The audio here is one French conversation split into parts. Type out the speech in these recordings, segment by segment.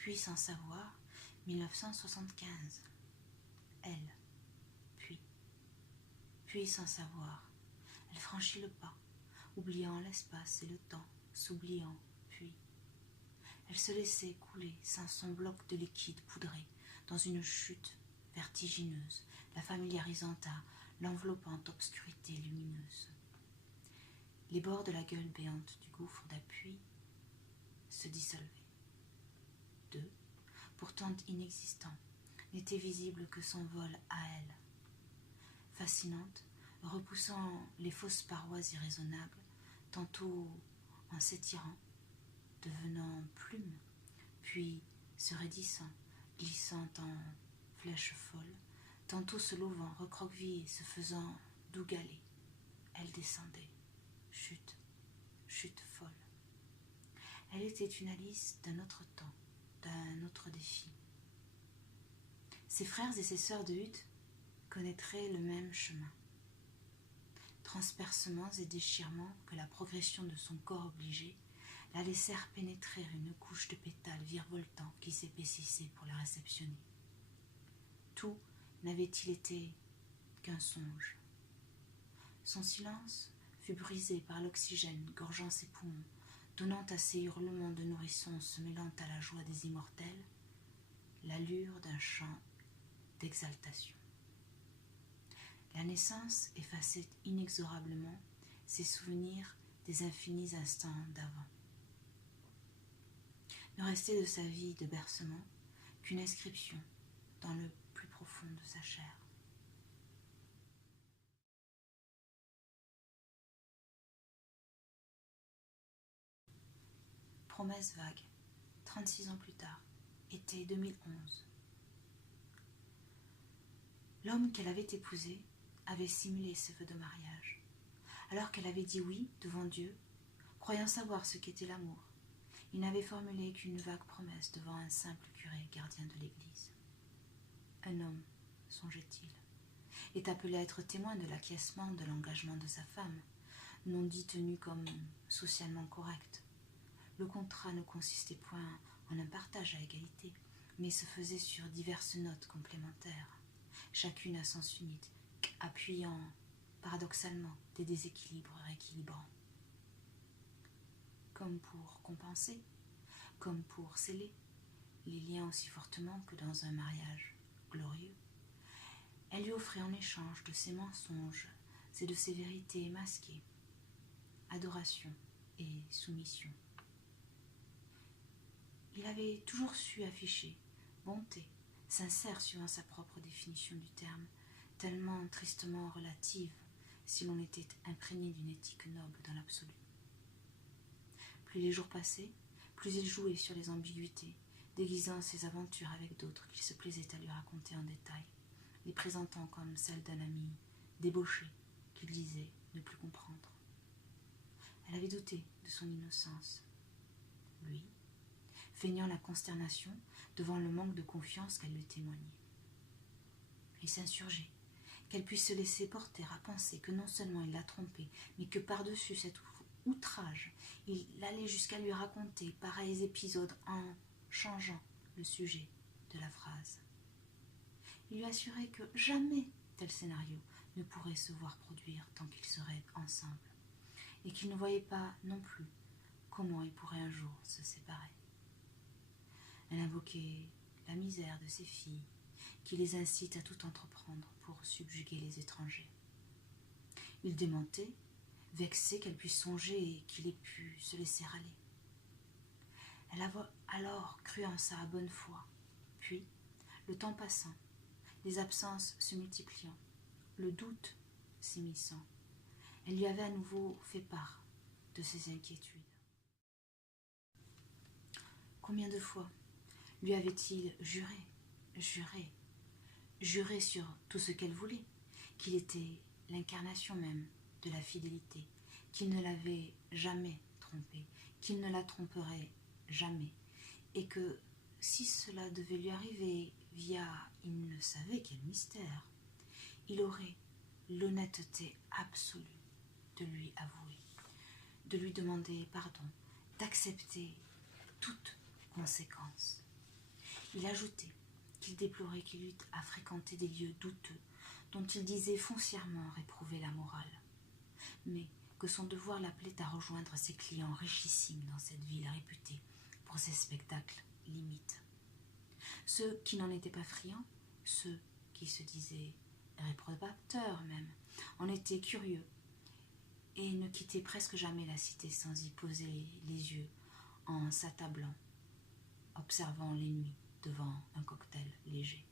puis sans savoir, 1975. Elle, puis sans savoir, elle franchit le pas, oubliant l'espace et le temps, s'oubliant, puis. Elle se laissait couler sans son bloc de liquide poudré, dans une chute vertigineuse, la familiarisant à l'enveloppante obscurité lumineuse. Les bords de la gueule béante du gouffre d'appui se dissolvaient. Deux, pourtant inexistants, n'étaient visibles que son vol à elle. Fascinante, repoussant les fausses parois irraisonnables, tantôt en s'étirant, devenant plume, puis se raidissant, glissant en flèche folle, tantôt se levant, recroquevillée, se faisant doux galets. Elle descendait, chute, chute folle. Elle était une Alice d'un autre temps, d'un autre défi. Ses frères et ses sœurs de hutte connaîtraient le même chemin. Transpercements et déchirements que la progression de son corps obligeait la laissèrent pénétrer une couche de pétales virevoltants qui s'épaississait pour la réceptionner. Tout n'avait-il été qu'un songe? Son silence fut brisé par l'oxygène gorgeant ses poumons, donnant à ses hurlements de nourrisson se mêlant à la joie des immortels l'allure d'un chant d'exaltation. La naissance effaçait inexorablement ses souvenirs des infinis instants d'avant. Ne restait de sa vie de bercement qu'une inscription dans le plus profond de sa chair. Promesse vague, 36 ans plus tard, été 2011. L'homme qu'elle avait épousé avait simulé ses vœux de mariage, alors qu'elle avait dit oui devant Dieu, croyant savoir ce qu'était l'amour. Il n'avait formulé qu'une vague promesse devant un simple curé gardien de l'église. Un homme, songeait-il, est appelé à être témoin de l'acquiescement de l'engagement de sa femme, non dit tenu comme socialement correct. Le contrat ne consistait point en un partage à égalité, mais se faisait sur diverses notes complémentaires, chacune à sens unique, appuyant paradoxalement des déséquilibres rééquilibrants. Comme pour compenser, comme pour sceller les liens aussi fortement que dans un mariage glorieux, elle lui offrait en échange de ses mensonges et de ses vérités masquées, adoration et soumission. Il avait toujours su afficher bonté, sincère suivant sa propre définition du terme, tellement tristement relative si l'on était imprégné d'une éthique noble dans l'absolu. Plus les jours passaient, plus il jouait sur les ambiguïtés, déguisant ses aventures avec d'autres qu'il se plaisait à lui raconter en détail, les présentant comme celles d'un ami débauché qu'il disait ne plus comprendre. Elle avait douté de son innocence. Lui, feignant la consternation devant le manque de confiance qu'elle lui témoignait. Il s'insurgeait, qu'elle puisse se laisser porter à penser que non seulement il la trompait, mais que par-dessus cet outrage, il allait jusqu'à lui raconter pareils épisodes en changeant le sujet de la phrase. Il lui assurait que jamais tel scénario ne pourrait se voir produire tant qu'ils seraient ensemble, et qu'il ne voyait pas non plus comment ils pourraient un jour se séparer. Elle invoquait la misère de ses filles, qui les incite à tout entreprendre pour subjuguer les étrangers. Il démentait, vexé qu'elle puisse songer et qu'il ait pu se laisser aller. Elle avait alors cru en sa bonne foi, puis, le temps passant, les absences se multipliant, le doute s'immisçant, elle lui avait à nouveau fait part de ses inquiétudes. Combien de fois lui avait-il juré sur tout ce qu'elle voulait, qu'il était l'incarnation même de la fidélité, qu'il ne l'avait jamais trompée, qu'il ne la tromperait jamais, et que si cela devait lui arriver via il ne savait quel mystère, il aurait l'honnêteté absolue de lui avouer, de lui demander pardon, d'accepter toute conséquence. Il ajoutait qu'il déplorait qu'il eût à fréquenter des lieux douteux, dont il disait foncièrement réprouver la morale, mais que son devoir l'appelait à rejoindre ses clients richissimes dans cette ville réputée pour ses spectacles limites. Ceux qui n'en étaient pas friands, ceux qui se disaient réprobateurs même, en étaient curieux et ne quittaient presque jamais la cité sans y poser les yeux en s'attablant, observant les nuits devant un cocktail léger.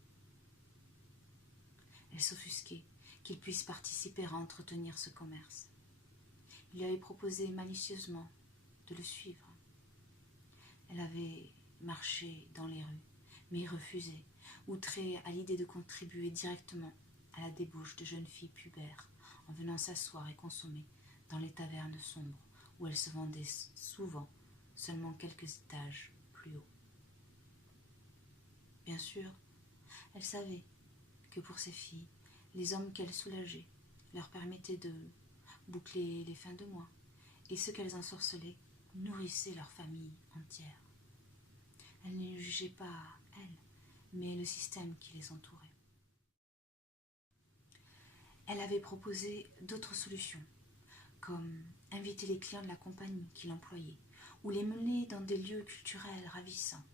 Elle s'offusquait qu'il puisse participer à entretenir ce commerce. Il lui avait proposé malicieusement de le suivre. Elle avait marché dans les rues, mais il refusait, outré à l'idée de contribuer directement à la débauche de jeunes filles pubères en venant s'asseoir et consommer dans les tavernes sombres où elles se vendaient souvent seulement quelques étages plus haut. Bien sûr, elle savait que pour ces filles, les hommes qu'elles soulageaient leur permettaient de boucler les fins de mois, et ceux qu'elles ensorcelaient nourrissaient leur famille entière. Elle ne les jugeait pas elles, mais le système qui les entourait. Elle avait proposé d'autres solutions, comme inviter les clients de la compagnie qui l'employait, ou les mener dans des lieux culturels ravissants.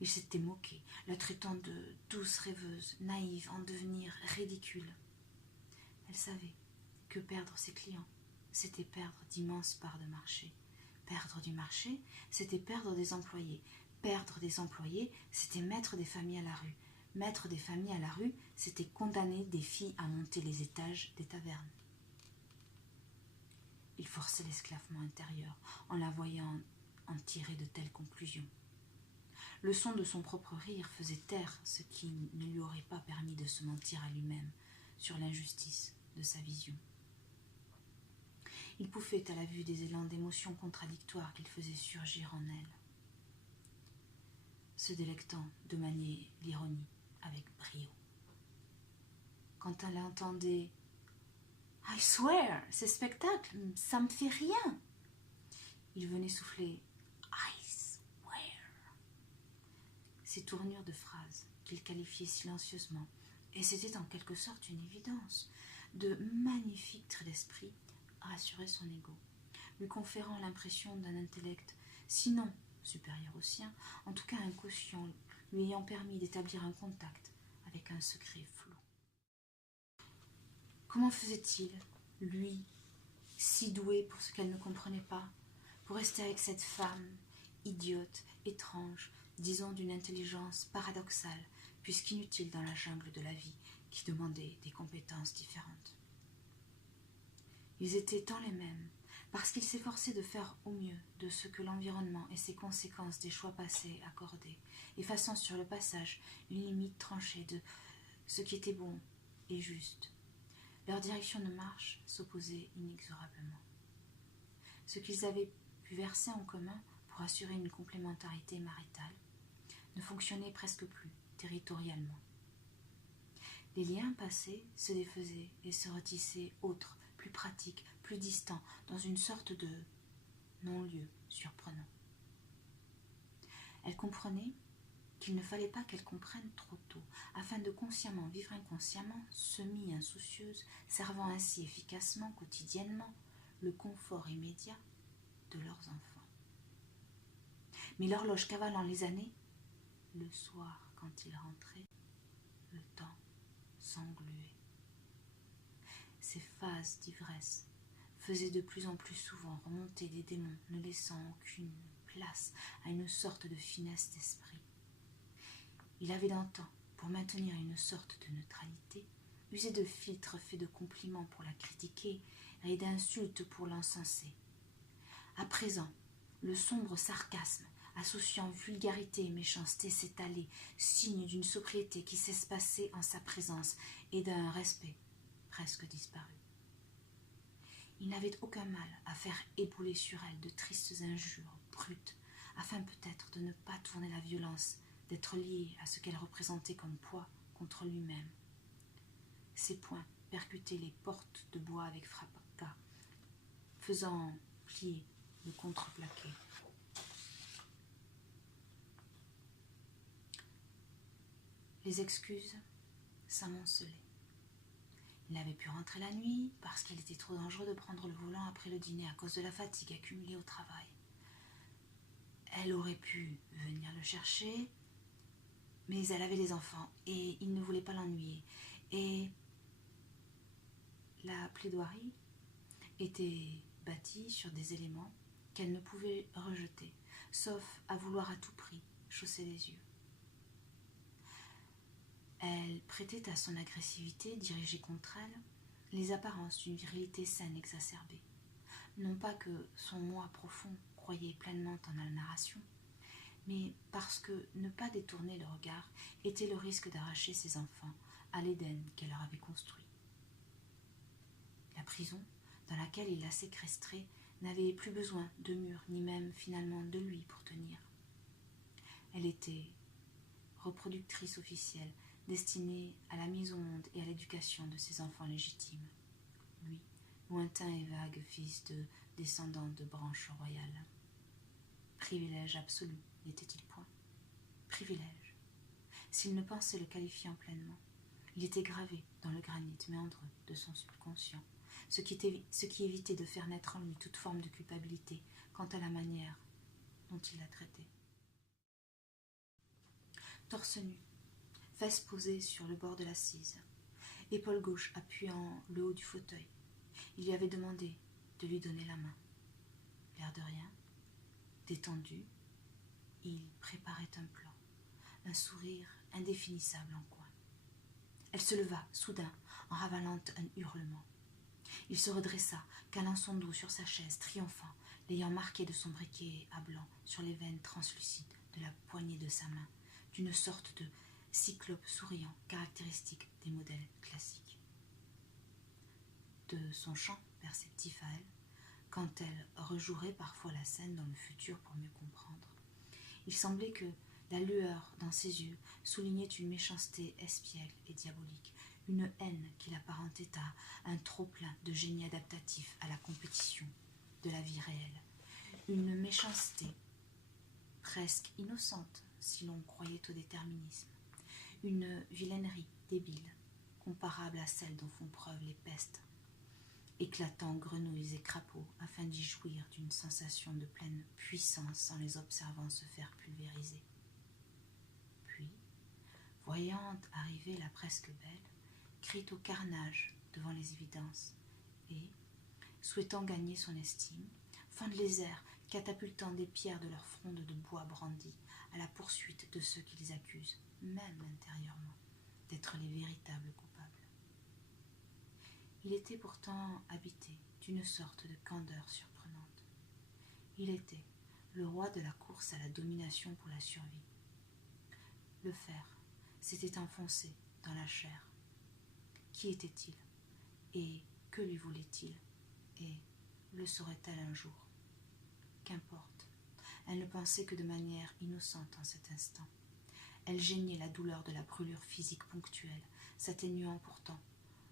Il s'était moqué, la traitant de douce rêveuse, naïve, en devenir ridicule. Elle savait que perdre ses clients, c'était perdre d'immenses parts de marché. Perdre du marché, c'était perdre des employés. Perdre des employés, c'était mettre des familles à la rue. Mettre des familles à la rue, c'était condamner des filles à monter les étages des tavernes. Il forçait l'esclavement intérieur en la voyant en tirer de telles conclusions. Le son de son propre rire faisait taire ce qui ne lui aurait pas permis de se mentir à lui-même sur l'injustice de sa vision. Il pouffait à la vue des élans d'émotions contradictoires qu'il faisait surgir en elle, se délectant de manier l'ironie avec brio. Quand elle entendait « I swear, ces spectacles, ça me fait rien !» il venait souffler « I swear !» Ces tournures de phrases qu'il qualifiait silencieusement, et c'était en quelque sorte une évidence, de magnifiques traits d'esprit, rassuraient son ego, lui conférant l'impression d'un intellect, sinon supérieur au sien, en tout cas un quotient lui ayant permis d'établir un contact avec un secret flou. Comment faisait-il, lui, si doué pour ce qu'elle ne comprenait pas, pour rester avec cette femme, idiote, étrange, disons d'une intelligence paradoxale, puisqu'inutile dans la jungle de la vie qui demandait des compétences différentes. Ils étaient tant les mêmes, parce qu'il s'efforçait de faire au mieux de ce que l'environnement et ses conséquences des choix passés accordaient, effaçant sur le passage une limite tranchée de ce qui était bon et juste. Leur direction de marche s'opposait inexorablement. Ce qu'ils avaient pu verser en commun pour assurer une complémentarité maritale ne fonctionnait presque plus territorialement. Les liens passés se défaisaient et se retissaient autres, plus pratiques, plus distants, dans une sorte de non-lieu surprenant. Elle comprenait qu'il ne fallait pas qu'elle comprenne trop tôt, afin de consciemment vivre inconsciemment, semi-insoucieuse, servant ainsi efficacement, quotidiennement, le confort immédiat de leurs enfants. Mais l'horloge cavalant les années, le soir, quand il rentrait, le temps s'engluait. Ces phases d'ivresse faisaient de plus en plus souvent remonter des démons, ne laissant aucune place à une sorte de finesse d'esprit. Il avait d'un temps, pour maintenir une sorte de neutralité, usé de filtres faits de compliments pour la critiquer et d'insultes pour l'encenser. À présent, le sombre sarcasme, associant vulgarité et méchanceté, s'étalait, signe d'une sobriété qui s'espaçait en sa présence et d'un respect presque disparu. Il n'avait aucun mal à faire ébouler sur elle de tristes injures brutes, afin peut-être de ne pas tourner la violence, d'être liée à ce qu'elle représentait comme poids contre lui-même. Ses poings percutaient les portes de bois avec fracas, faisant plier le contreplaqué. Les excuses s'amoncelaient. Il n'avait pu rentrer la nuit parce qu'il était trop dangereux de prendre le volant après le dîner à cause de la fatigue accumulée au travail. Elle aurait pu venir le chercher, mais elle avait des enfants et il ne voulait pas l'ennuyer. Et la plaidoirie était bâtie sur des éléments qu'elle ne pouvait rejeter, sauf à vouloir à tout prix chausser les yeux. Elle prêtait à son agressivité dirigée contre elle les apparences d'une virilité saine exacerbée. Non pas que son moi profond croyait pleinement en la narration, mais parce que ne pas détourner le regard était le risque d'arracher ses enfants à l'Éden qu'elle leur avait construit. La prison dans laquelle il la séquestrait n'avait plus besoin de murs, ni même finalement de lui pour tenir. Elle était reproductrice officielle, destinée à la mise au monde et à l'éducation de ses enfants légitimes. Lui, lointain et vague fils de descendant de branche royale. Privilège absolu, n'était-il point? Privilège. S'il ne pensait le qualifiant pleinement, il était gravé dans le granit méandreux de son subconscient, ce qui évitait de faire naître en lui toute forme de culpabilité quant à la manière dont il la traitait. Torse nu, fesses posées sur le bord de l'assise, épaule gauche appuyant le haut du fauteuil, il lui avait demandé de lui donner la main. L'air de rien, détendu, il préparait un plan, un sourire indéfinissable en coin. Elle se leva, soudain, en ravalant un hurlement. Il se redressa, calant son dos sur sa chaise, triomphant, l'ayant marqué de son briquet à blanc sur les veines translucides de la poignée de sa main, d'une sorte de cyclope souriant caractéristique des modèles classiques. De son chant perceptif à elle, quand elle rejouerait parfois la scène dans le futur pour mieux comprendre, il semblait que la lueur dans ses yeux soulignait une méchanceté espiègle et diabolique, une haine qu'il apparentait à un trop-plein de génie adaptatif à la compétition de la vie réelle, une méchanceté presque innocente si l'on croyait au déterminisme, une vilainerie débile, comparable à celle dont font preuve les pestes, éclatant grenouilles et crapauds afin d'y jouir d'une sensation de pleine puissance sans les observant se faire pulvériser. Puis, voyant arriver la presque belle, crie au carnage devant les évidences et, souhaitant gagner son estime, fendent les airs, catapultant des pierres de leur fronde de bois brandi à la poursuite de ceux qu'ils accusent, même intérieurement, d'être les véritables coupables. Il était pourtant habité d'une sorte de candeur surprenante. Il était le roi de la course à la domination pour la survie. Le fer s'était enfoncé dans la chair. Qui était-il? Et que lui voulait-il? Et le saurait-elle un jour? Qu'importe, elle ne pensait que de manière innocente en cet instant. Elle geignait la douleur de la brûlure physique ponctuelle, s'atténuant pourtant,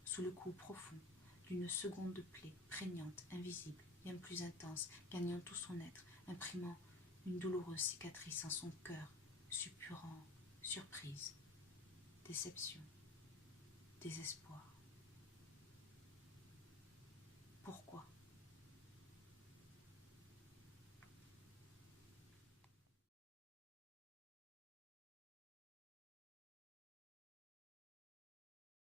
sous le coup profond d'une seconde plaie prégnante, invisible, bien plus intense, gagnant tout son être, imprimant une douloureuse cicatrice en son cœur, suppurant surprise, déception, désespoir.